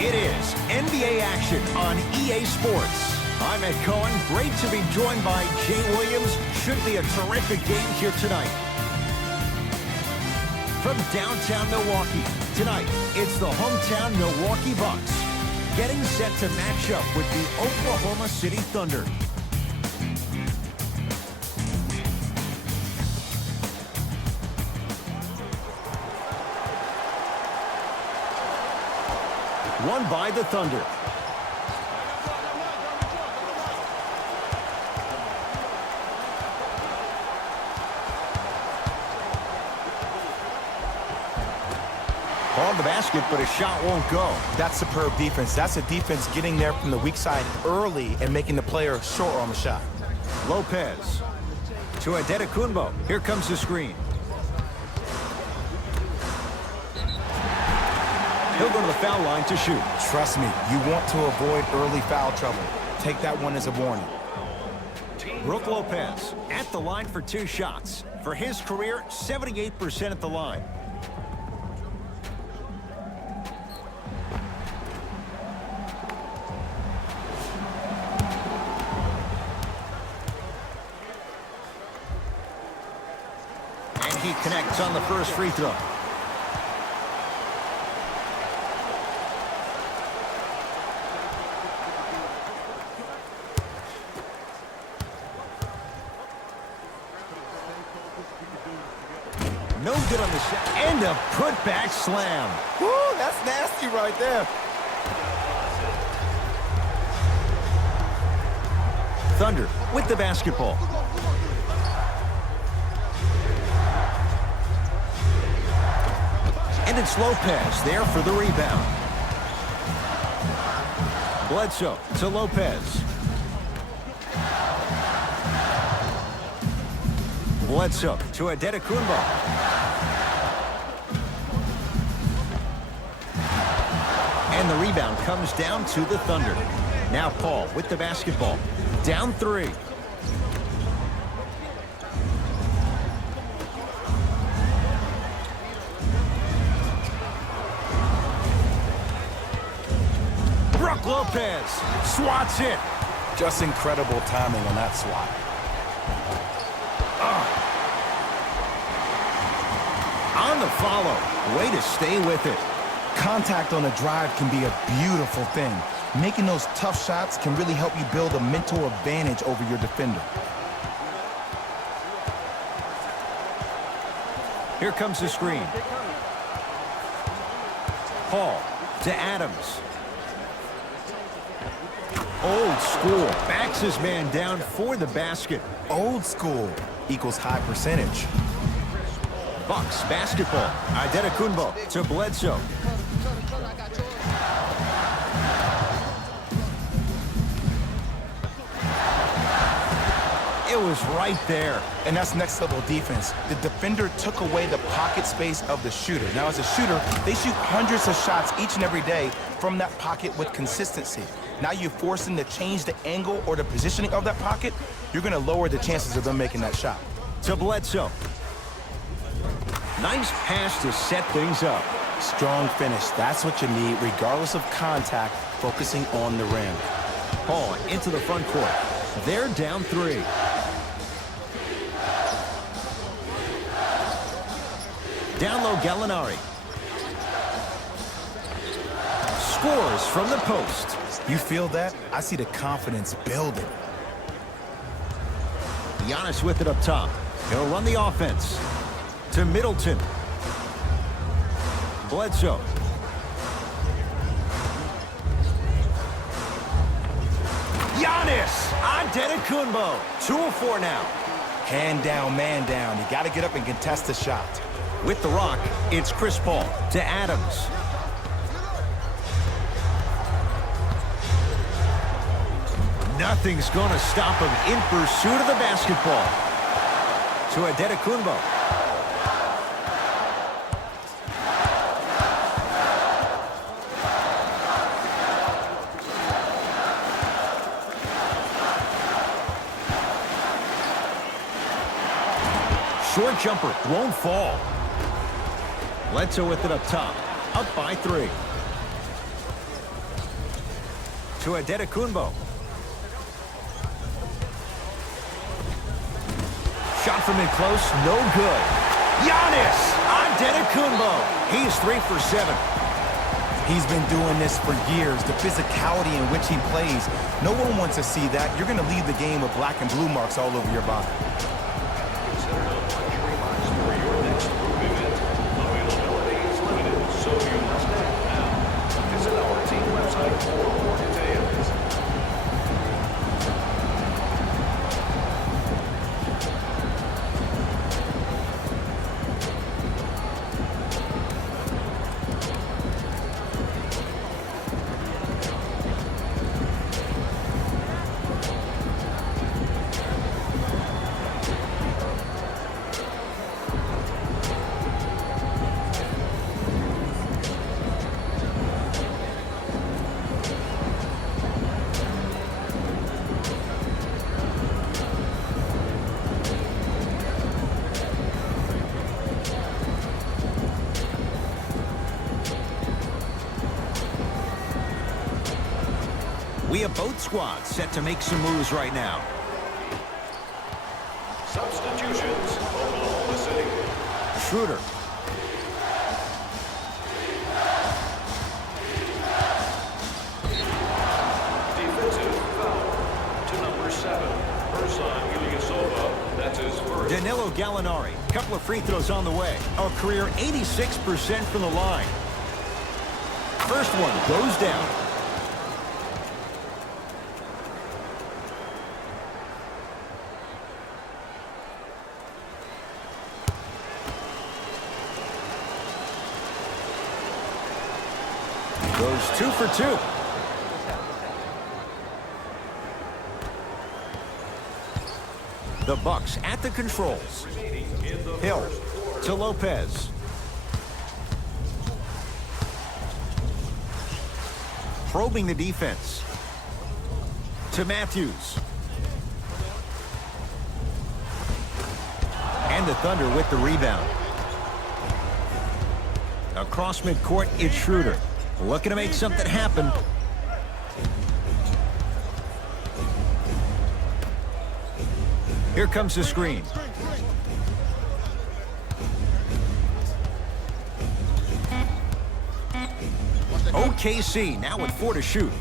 It is NBA action on EA Sports. I'm Ed Cohen. Great to be joined by Jay Williams. Should be a terrific game here tonight. From downtown Milwaukee, tonight it's the hometown Milwaukee Bucks getting set to match up with the Oklahoma City Thunder. Won by the Thunder. On the basket, but a shot won't go. That's superb defense. That's a defense getting there from the weak side early and making the player short on the shot. Lopez to Adetokunbo. Here comes the screen. He'll go to the foul line to shoot. Trust me, you want to avoid early foul trouble. Take that one as a warning. Brook Lopez at the line for 2 shots. For his career, 78% at the line. And he connects on the first free throw. No good on the shot. And a put-back slam. Woo, that's nasty right there. Thunder with the basketball. And it's Lopez there for the rebound. Bledsoe to Lopez. Bledsoe to Adetokunbo. And the rebound comes down to the Thunder. Now Paul with the basketball. Down 3. Brook Lopez swats it. Just incredible timing on that swat. On the follow. Way to stay with it. Contact on a drive can be a beautiful thing. Making those tough shots can really help you build a mental advantage over your defender. Here comes the screen. Paul to Adams. Old school. Backs his man down for the basket. Old school equals high percentage. Bucks basketball. Adetokunbo to Bledsoe. It was right there. And that's next level defense. The defender took away the pocket space of the shooter. Now as a shooter, they shoot hundreds of shots each and every day from that pocket with consistency. Now you force them to change the angle or the positioning of that pocket, you're going to lower the chances of them making that shot. To Bledsoe. Nice pass to set things up. Strong finish. That's what you need, regardless of contact, focusing on the rim. Paul into the front court. They're down 3. Down low, Gallinari. Scores from the post. You feel that? I see the confidence building. Giannis with it up top. He'll run the offense. To Middleton. Bledsoe. Giannis! Adetokunbo. 2 of 4 now. Hand down, man down. You got to get up and contest the shot. With the rock, it's Chris Paul to Adams. Nothing's going to stop him in pursuit of the basketball. To Adetokunbo. Short jumper won't fall. Bledsoe with it up top. Up by 3. To Adetokunbo. Shot from in close, no good. Giannis Antetokounmpo. He's 3 for 7. He's been doing this for years. The physicality in which he plays, no one wants to see that. You're going to leave the game with black and blue marks all over your body. Consider a luxury box for your next group event. Availability is limited, so you must act now. Visit our team website for more details. We have both squads set to make some moves right now. Substitutions, Oklahoma City. Schroeder. Defensive foul to number 7. Ersan Ilyasova. That's his first. Danilo Gallinari. Couple of free throws on the way. A career 86% from the line. First one goes down. Goes 2 for 2. The Bucks at the controls. Hill to Lopez. Probing the defense. To Matthews. And the Thunder with the rebound. Across midcourt, it's Schroeder. Looking to make something happen. Here comes the screen. OKC now with 4 to shoot.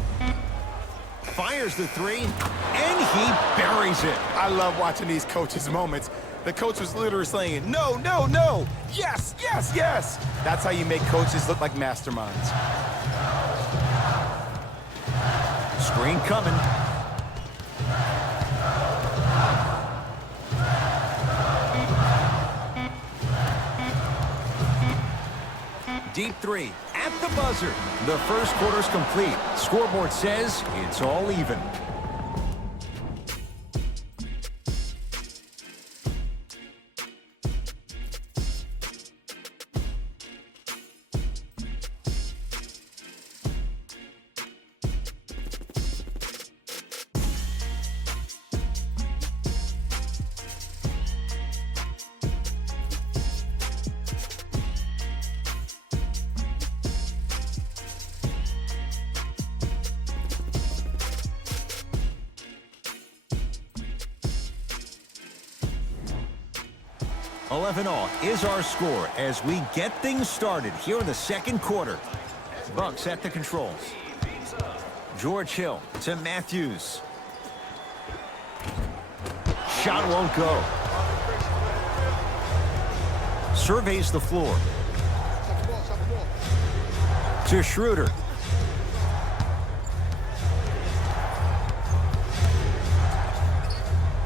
Fires the 3, and he buries it. I love watching these coaches' moments. The coach was literally saying, no, no, no, yes, yes, yes. That's how you make coaches look like masterminds. Screen coming. Deep 3 at the buzzer. The first quarter's complete. Scoreboard says it's all even. All is our score as we get things started here in the second quarter. Bucks at the controls. George Hill to Matthews. Shot won't go. Surveys the floor. To Schroeder.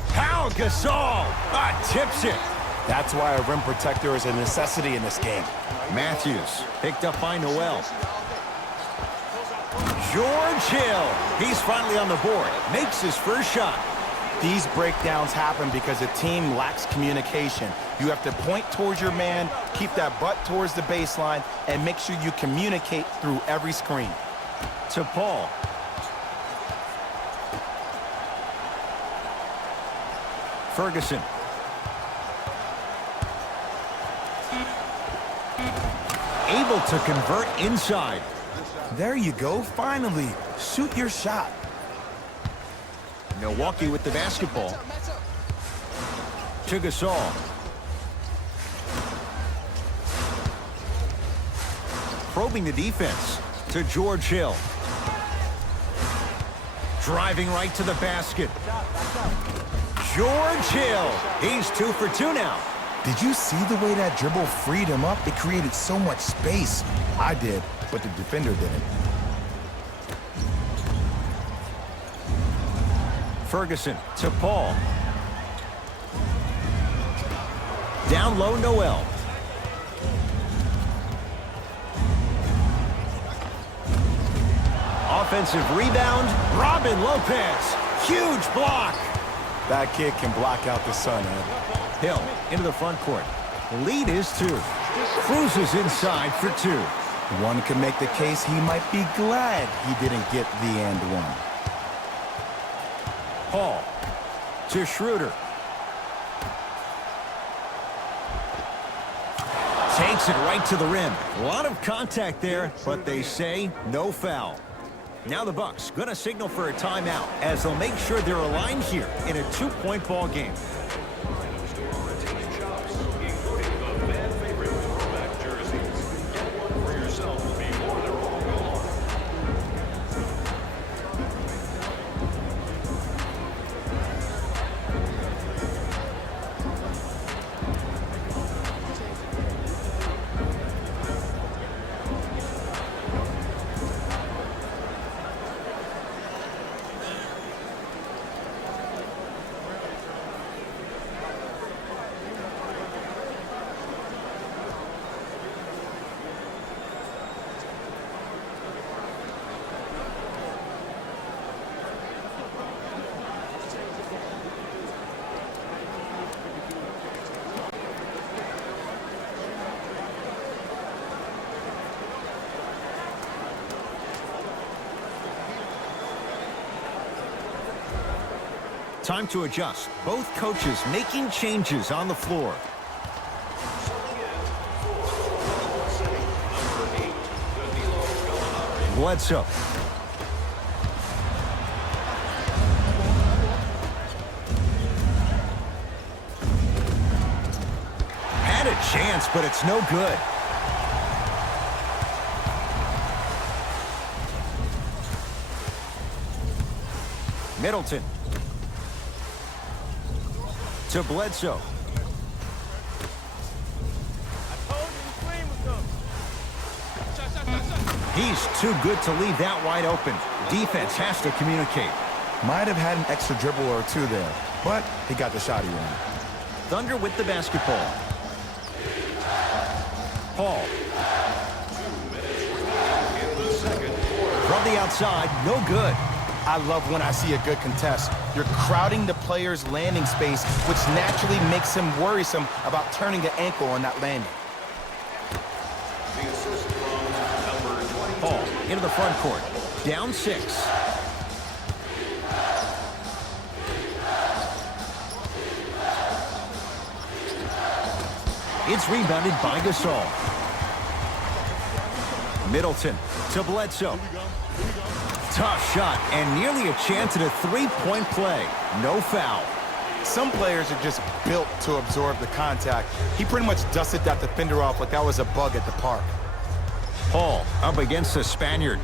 Pau Gasol tips it. That's why a rim protector is a necessity in this game. Matthews picked up by Noel. George Hill. He's finally on the board. Makes his first shot. These breakdowns happen because the team lacks communication. You have to point towards your man, keep that butt towards the baseline, and make sure you communicate through every screen. To Paul. Ferguson. Able to convert inside. There you go, finally. Shoot your shot. Milwaukee with the basketball. To Gasol. Probing the defense to George Hill. Driving right to the basket. George Hill. He's 2 for 2 now. Did you see the way that dribble freed him up? It created so much space. I did, but the defender didn't. Ferguson to Paul. Down low, Noel. Offensive rebound. Robin Lopez. Huge block. That kid can block out the sun, Ed. Hill into the front court. Lead is 2. Cruises inside for 2. One could make the case he might be glad he didn't get the and one. Paul to Schroeder. Takes it right to the rim. A lot of contact there, but they say no foul. Now the Bucks gonna signal for a timeout as they'll make sure they're aligned here in a 2-point ball game. Time to adjust. Both coaches making changes on the floor. Bledsoe. Had a chance, but it's no good. Middleton. To Bledsoe. He's too good to leave that wide open. Defense has to communicate. Might have had an extra dribble or two there, but he got the shot he wanted. Thunder with the basketball. Paul. From the outside, no good. I love when I see a good contest. You're crowding the player's landing space, which naturally makes him worrisome about turning the ankle on that landing. Paul into the front court. Down 6. It's rebounded by Gasol. Middleton to Bledsoe. Tough shot and nearly a chance at a 3-point play. No foul. Some players are just built to absorb the contact. He pretty much dusted that defender off like that was a bug at the park. Paul up against the Spaniard.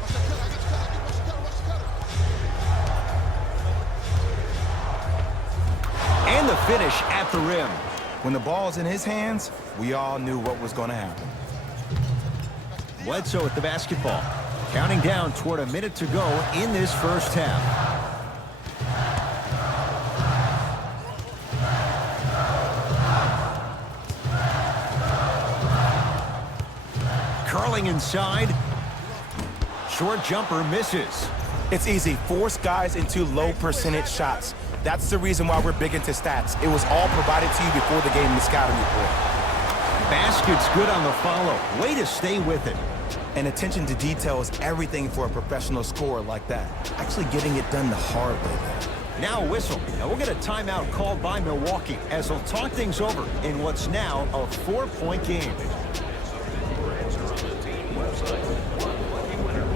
And the finish at the rim. When the ball's in his hands, we all knew what was going to happen. Bledsoe with the basketball. Counting down toward a minute to go in this first half. Curling inside. Short jumper misses. It's easy. Force guys into low percentage shots. That's the reason why we're big into stats. It was all provided to you before the game in the scouting report. Basket's good on the follow. Way to stay with it. And attention to detail is everything for a professional scorer like that. Actually getting it done the hard way there. Now a whistle. Now we'll get a timeout called by Milwaukee as they'll talk things over in what's now a 4-point game. For answer on the team website, one lucky winner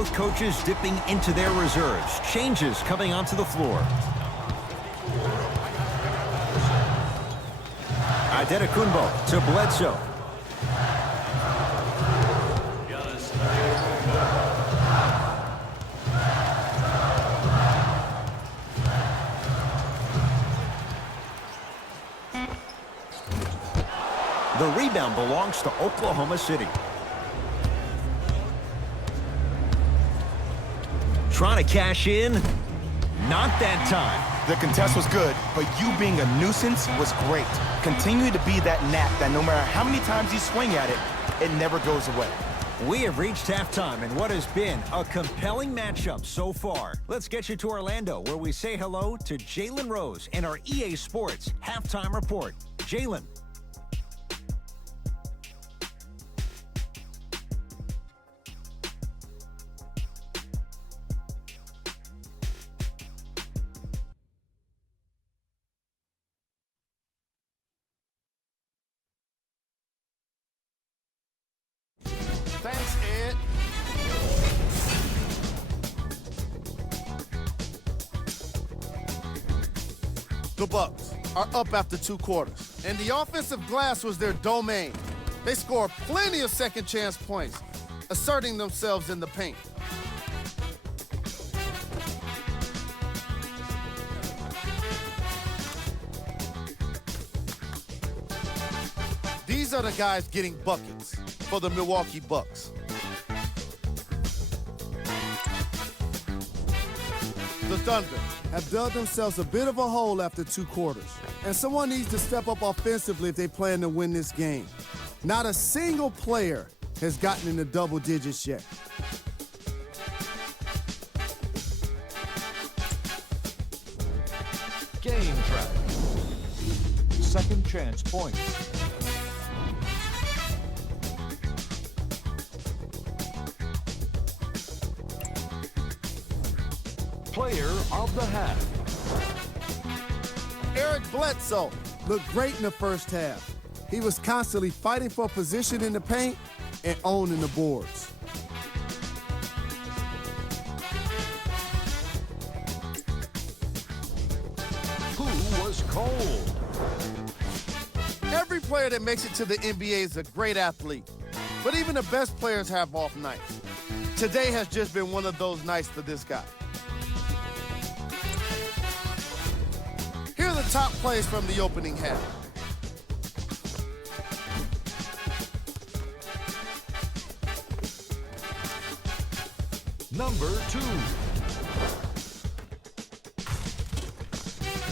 Both coaches dipping into their reserves. Changes coming onto the floor. Adetokunbo to Bledsoe. The rebound belongs to Oklahoma City. Trying to cash in. Not that time. The contest was good, but you being a nuisance was great. Continue to be that gnat that no matter how many times you swing at it, it never goes away. We have reached halftime in what has been a compelling matchup so far. Let's get you to Orlando, where we say hello to Jalen Rose in our EA Sports Halftime Report. Jalen. Thanks, Ed. The Bucks are up after 2 quarters, and the offensive glass was their domain. They scored plenty of second-chance points, asserting themselves in the paint. These are the guys getting buckets for the Milwaukee Bucks. The Thunder have dug themselves a bit of a hole after 2 quarters, and someone needs to step up offensively if they plan to win this game. Not a single player has gotten into double digits yet. Game track. Second chance point. Player of the half. Eric Bledsoe looked great in the first half. He was constantly fighting for position in the paint and owning the boards. Who was cold? Every player that makes it to the NBA is a great athlete, but even the best players have off nights. Today has just been one of those nights for this guy. Here are the top plays from the opening half. Number 2.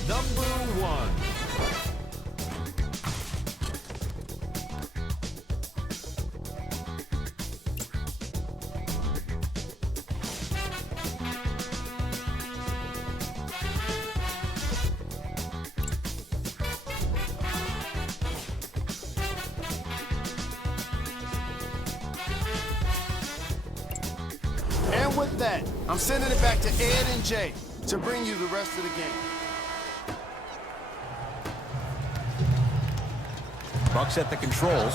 Number 1. And with that, I'm sending it back to Ed and Jay to bring you the rest of the game. Bucks at the controls.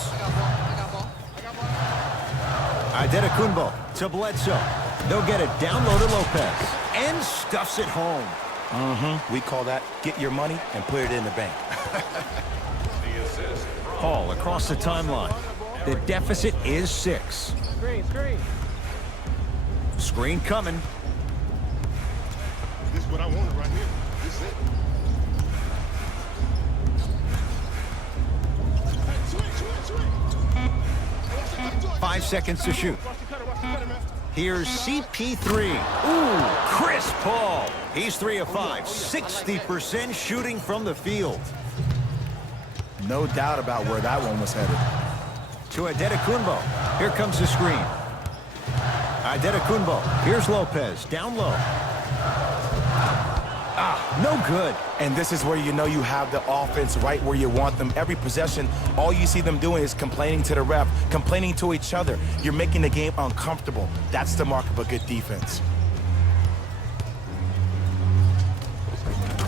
Adetokunbo to Bledsoe. They'll get it down low to Lopez. And stuffs it home. We call that get your money and put it in the bank. Hall across the timeline. The deficit is 6. Screen coming. This is what I wanted right here. This is it. Hey, swing. 5 seconds to shoot. Here's CP3. Ooh, Chris Paul. He's 3 of 5. 60% shooting from the field. No doubt about where that one was headed. To Adetokunbo. Here comes the screen. Adetokunbo. Here's Lopez. Down low. No good. And this is where you know you have the offense right where you want them. Every possession, all you see them doing is complaining to the ref, complaining to each other. You're making the game uncomfortable. That's the mark of a good defense.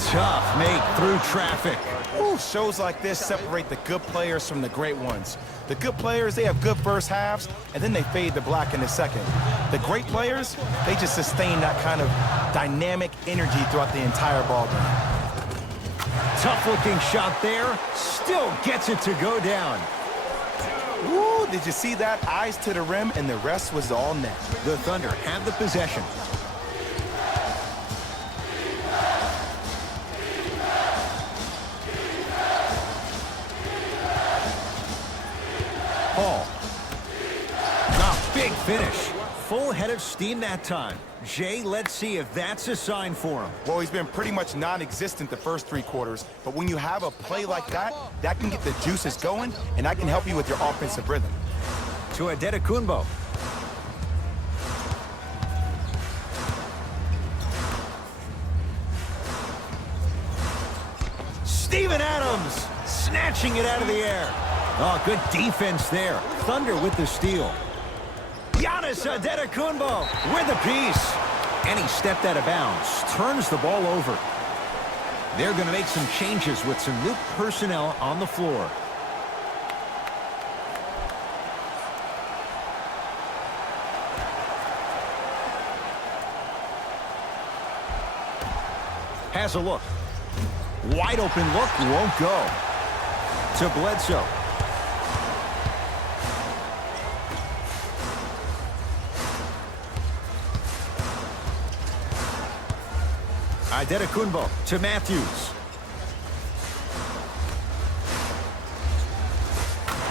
Tough make through traffic. Ooh, shows like this separate the good players from the great ones. The good players, they have good first halves, and then they fade to black in the second. The great players, they just sustain that kind of dynamic energy throughout the entire ball game. Tough-looking shot there. Still gets it to go down. Ooh, did you see that? Eyes to the rim, and the rest was all net. The Thunder have the possession. Paul. Big finish. Full head of steam that time. Jay, let's see if that's a sign for him. Well, he's been pretty much non-existent the first 3 quarters, but when you have a play like that, that can get the juices going, and that can help you with your offensive rhythm. To Adetokunbo. Steven Adams snatching it out of the air. Oh, good defense there. Thunder with the steal. Giannis Adetokunbo with a piece. And he stepped out of bounds. Turns the ball over. They're going to make some changes with some new personnel on the floor. Has a look. Wide open look, won't go. To Bledsoe. Adetokunbo to Matthews.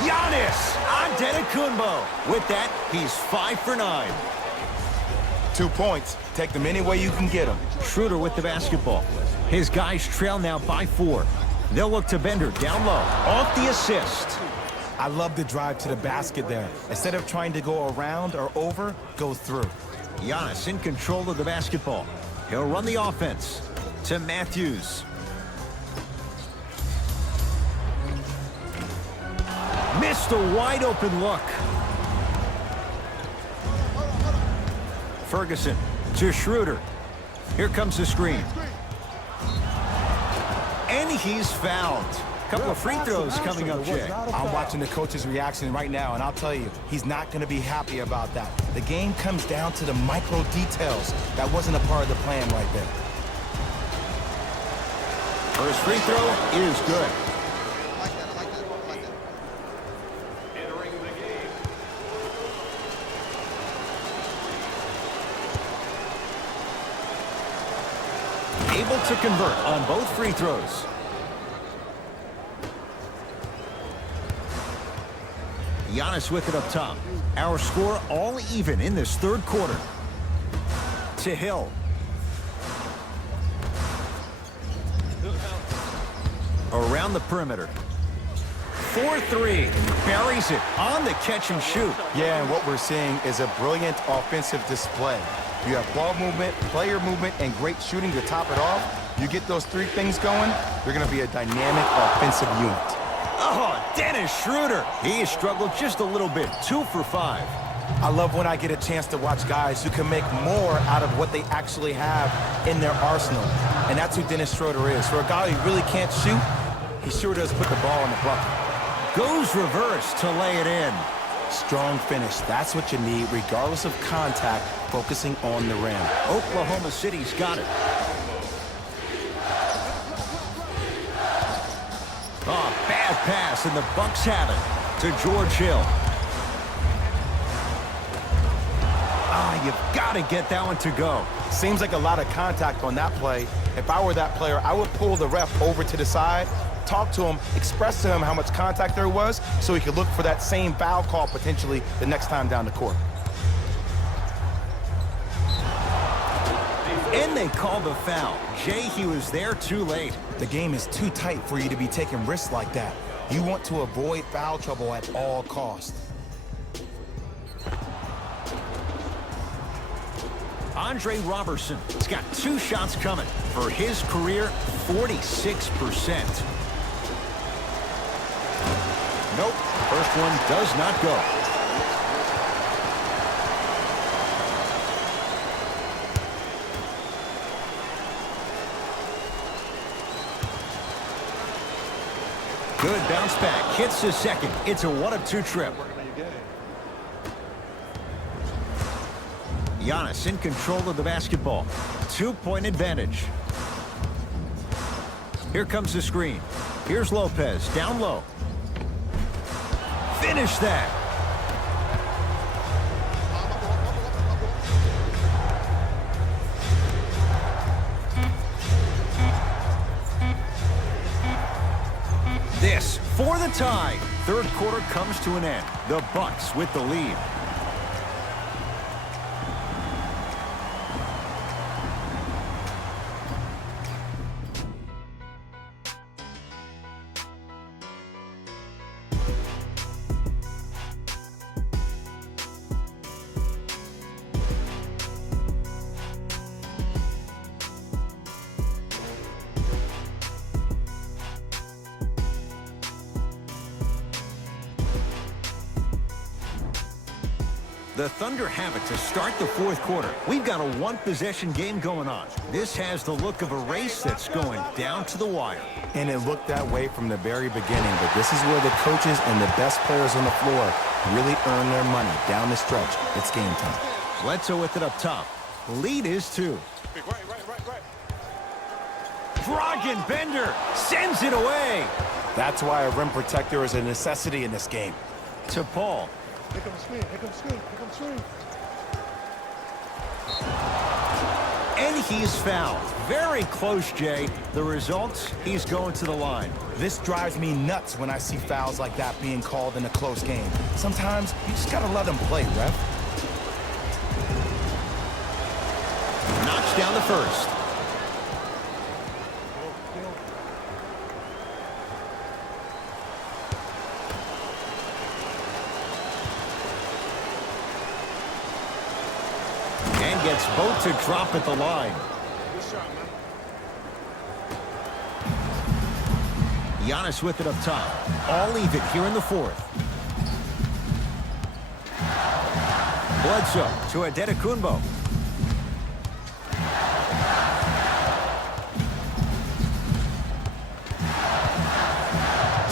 Giannis Adetokunbo. With that, he's 5 for 9. 2 points. Take them any way you can get them. Schroeder with the basketball. His guys trail now by 4. They'll look to Bender down low. Off the assist. I love the drive to the basket there. Instead of trying to go around or over, go through. Giannis in control of the basketball. He'll run the offense to Matthews. Missed a wide open look. Ferguson to Schroeder. Here comes the screen. And he's fouled. Couple of free throws coming up, Jay. I'm watching the coach's reaction right now, and I'll tell you, he's not going to be happy about that. The game comes down to the micro details. That wasn't a part of the plan right there. First free throw is good. Entering the game. Able to convert on both free throws. Giannis with it up top. Our score all even in this 3rd quarter. To Hill. Around the perimeter. 4-3. Buries it on the catch and shoot. Yeah, and what we're seeing is a brilliant offensive display. You have ball movement, player movement, and great shooting to top it off. You get those 3 things going, you're going to be a dynamic offensive unit. Oh, Dennis Schroeder. He has struggled just a little bit. 2 for 5. I love when I get a chance to watch guys who can make more out of what they actually have in their arsenal. And that's who Dennis Schroeder is. For a guy who really can't shoot, he sure does put the ball in the bucket. Goes reverse to lay it in. Strong finish. That's what you need, regardless of contact, focusing on the rim. Oklahoma City's got it. Oh, bad pass, and the Bucks have it to George Hill. You've got to get that one to go. Seems like a lot of contact on that play. If I were that player, I would pull the ref over to the side, talk to him, express to him how much contact there was so he could look for that same foul call potentially the next time down the court. And they call the foul. Jay, he was there too late. The game is too tight for you to be taking risks like that. You want to avoid foul trouble at all costs. Andre Robertson has got 2 shots coming for his career, 46%. Nope, first one does not go. bounce back. Hits the second. It's a 1-of-2 trip. Giannis in control of the basketball. 2-point advantage. Here comes the screen. Here's Lopez down low. Finish that. This for the tie. Third quarter comes to an end. The Bucks with the lead. The Thunder have it to start the fourth quarter. We've got a one-possession game going on. This has the look of a race that's going down to the wire. And it looked that way from the very beginning, but this is where the coaches and the best players on the floor really earn their money down the stretch. It's game time. Bledsoe with it up top. Lead is 2. Brogdon Bender sends it away. That's why a rim protector is a necessity in this game. To Paul. Here comes screen. Here comes screen. Here comes screen. And he's fouled. Very close, Jay. The result, he's going to the line. This drives me nuts when I see fouls like that being called in a close game. Sometimes you just gotta let them play, ref. Knocks down the first. And gets both to drop at the line. Good shot, man. Giannis with it up top. All even here in the fourth. Bledsoe to Adetokounmpo.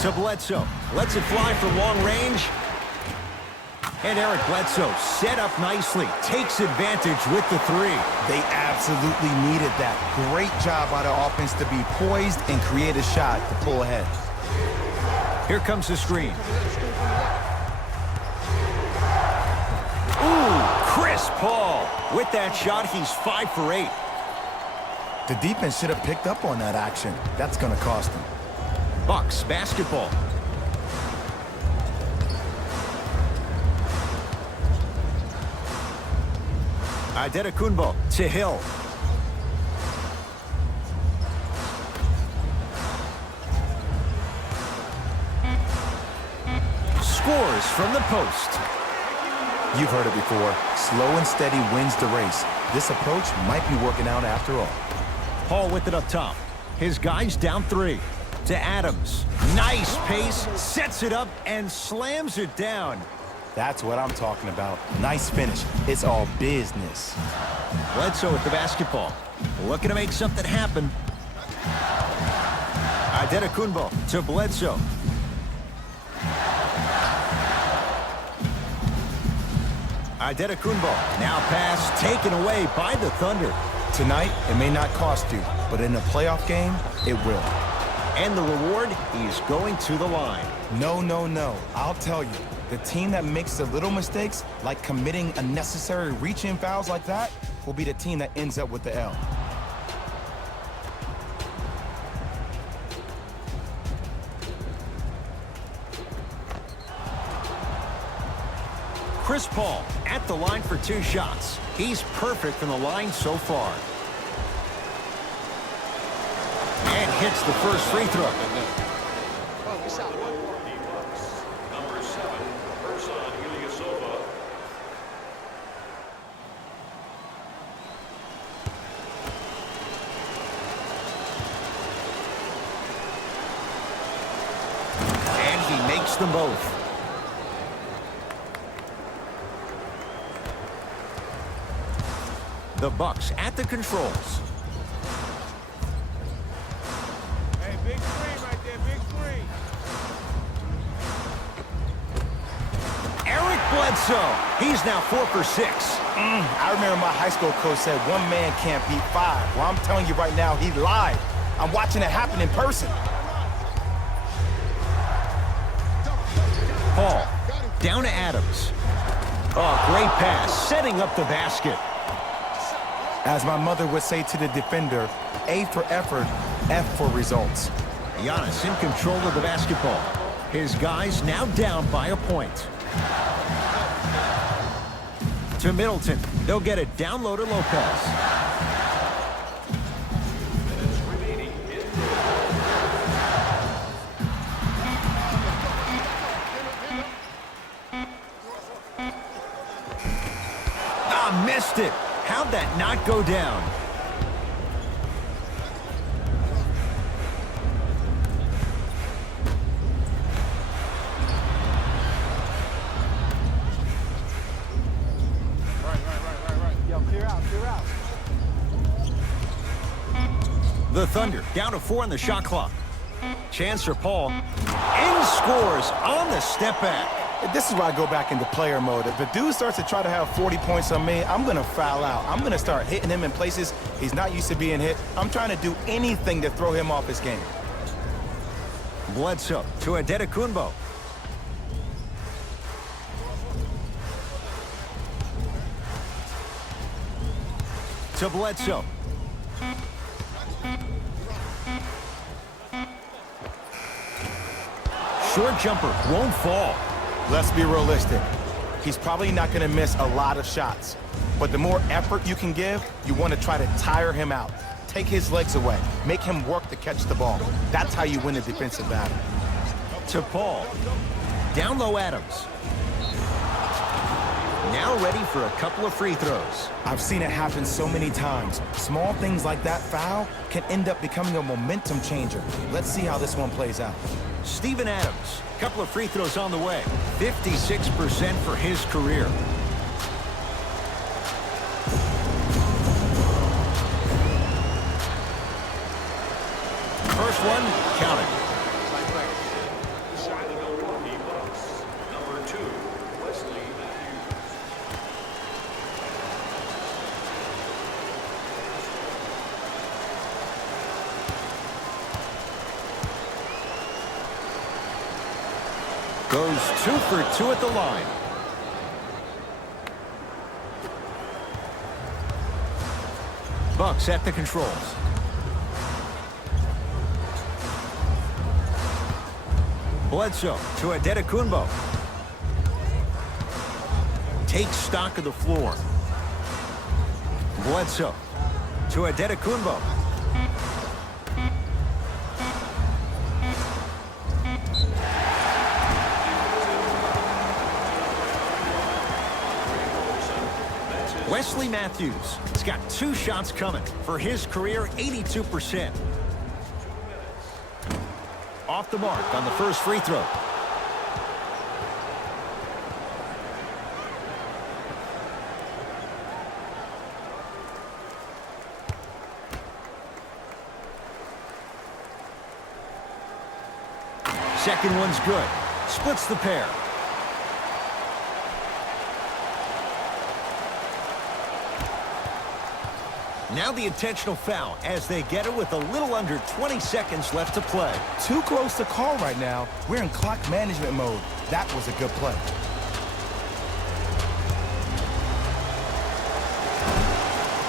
To Bledsoe. Lets it fly for long range. And Eric Bledsoe set up nicely. Takes advantage with the 3. They absolutely needed that. Great job by the offense to be poised and create a shot to pull ahead. Here comes the screen. Ooh, Chris Paul. With that shot, he's 5 for 8. The defense should have picked up on that action. That's going to cost them. Bucks basketball. Adetokounmpo to Hill. Scores from the post. You've heard it before. Slow and steady wins the race. This approach might be working out after all. Paul with it up top. His guys down 3. To Adams. Nice pace. Sets it up and slams it down. That's what I'm talking about. Nice finish. It's all business. Bledsoe with the basketball. Looking to make something happen. Adetokounmpo to Bledsoe. Adetokounmpo. Now pass taken away by the Thunder. Tonight, it may not cost you, but in a playoff game, it will. And the reward, he's going to the line. No, no, no. I'll tell you. The team that makes the little mistakes, like committing unnecessary reach-in fouls like that, will be the team that ends up with the L. Chris Paul at the line for 2 shots. He's perfect from the line so far. And hits the first free throw. Number 7, Ersan Ilyasova. And he makes them both. The Bucks at the controls. Hey, big screen right there, big screen. Bledsoe, he's now 4 for 6. I remember my high school coach said one man can't beat five. Well, I'm telling you right now, he lied. I'm watching it happen in person. Paul, down to Adams. Oh, great pass, setting up the basket. As my mother would say to the defender, A for effort, F for results. Giannis in control of the basketball. His guys now down by a point. To Middleton. They'll get it down low to Lopez. Ah, missed it. How'd that not go down? The Thunder down to 4 on the shot clock. Chance for Paul. And scores on the step back. This is where I go back into player mode. If a dude starts to try to have 40 points on me, I'm going to foul out. I'm going to start hitting him in places he's not used to being hit. I'm trying to do anything to throw him off his game. Bledsoe to Adetokunbo. To Bledsoe. Short jumper won't fall. Let's be realistic. He's probably not going to miss a lot of shots. But the more effort you can give, you want to try to tire him out. Take his legs away. Make him work to catch the ball. That's how you win a defensive battle. To Paul. Down low Adams. Now ready for a couple of free throws. I've seen it happen so many times. Small things like that foul can end up becoming a momentum changer. Let's see how this one plays out. Steven Adams, a couple of free throws on the way. 56% for his career. First one, counted. For the Milwaukee Bucks, number 2, Wesley Matthews. Goes 2 for 2 at the line. Bucks at the controls. Bledsoe to Adetokunbo. Takes stock of the floor. Bledsoe to Adetokunbo. Wesley Matthews has got 2 shots coming. For his career, 82%. Off the mark on the first free throw. Second one's good. Splits the pair. Now the intentional foul as they get it with a little under 20 seconds left to play. Too close to call right now. We're in clock management mode. That was a good play.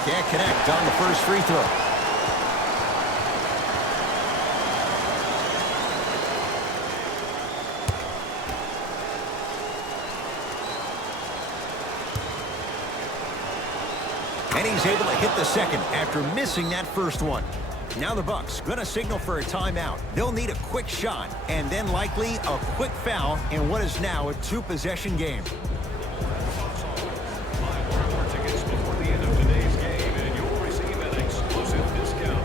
Can't connect on the first free throw. And he's able to hit the second after missing that first one. Now the Bucks gonna signal for a timeout. They'll need a quick shot and then likely a quick foul in what is now a 2-possession game. Buy more of our tickets before the end of today's game, and you'll receive an exclusive discount.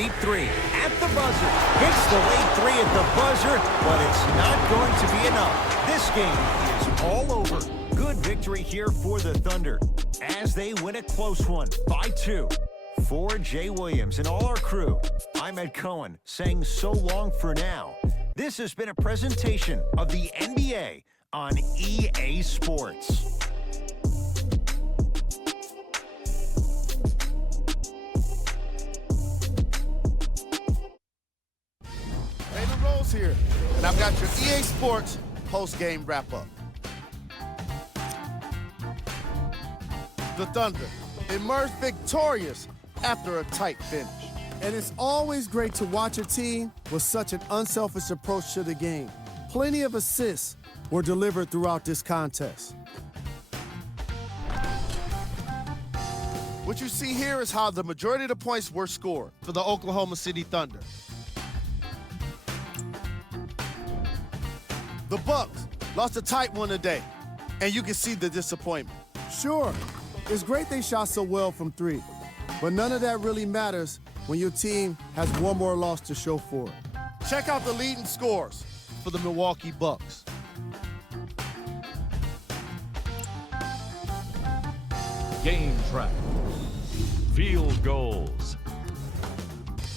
deep three at the buzzer. Hits the late three at the buzzer, but it's not going to be enough. This game is all over. Good victory here for the Thunder as they win a close one by 2. For Jay Williams and all our crew, I'm Ed Cohen saying so long for now. This has been a presentation of the NBA on EA Sports. Jalen Rose here, and I've got your EA Sports post-game wrap-up. The Thunder emerged victorious after a tight finish. And it's always great to watch a team with such an unselfish approach to the game. Plenty of assists were delivered throughout this contest. What you see here is how the majority of the points were scored for the Oklahoma City Thunder. The Bucks lost a tight one today, and you can see the disappointment. Sure, it's great they shot so well from 3, but none of that really matters when your team has one more loss to show for it. Check out the leading scores for the Milwaukee Bucks. Game track. Field goals.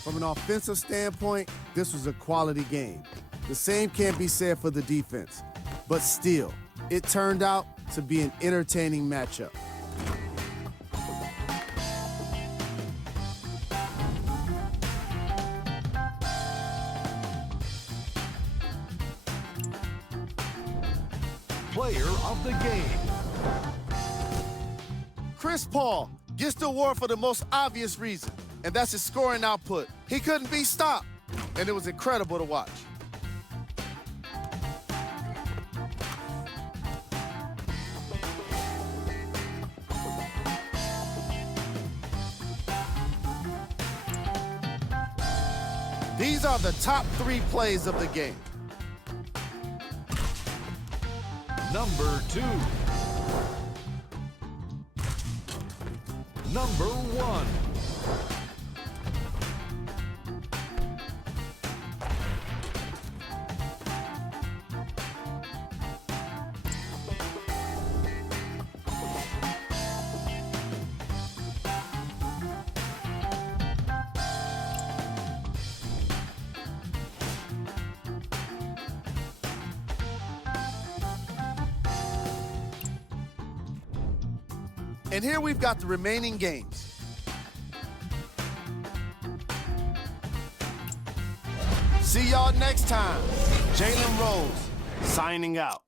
From an offensive standpoint, this was a quality game. The same can't be said for the defense, but still, it turned out to be an entertaining matchup. Player of the game. Chris Paul gets the award for the most obvious reason, and that's his scoring output. He couldn't be stopped, and it was incredible to watch. These are the top 3 plays of the game. Number 2. Number 1. And here we've got the remaining games. See y'all next time. Jalen Rose signing out.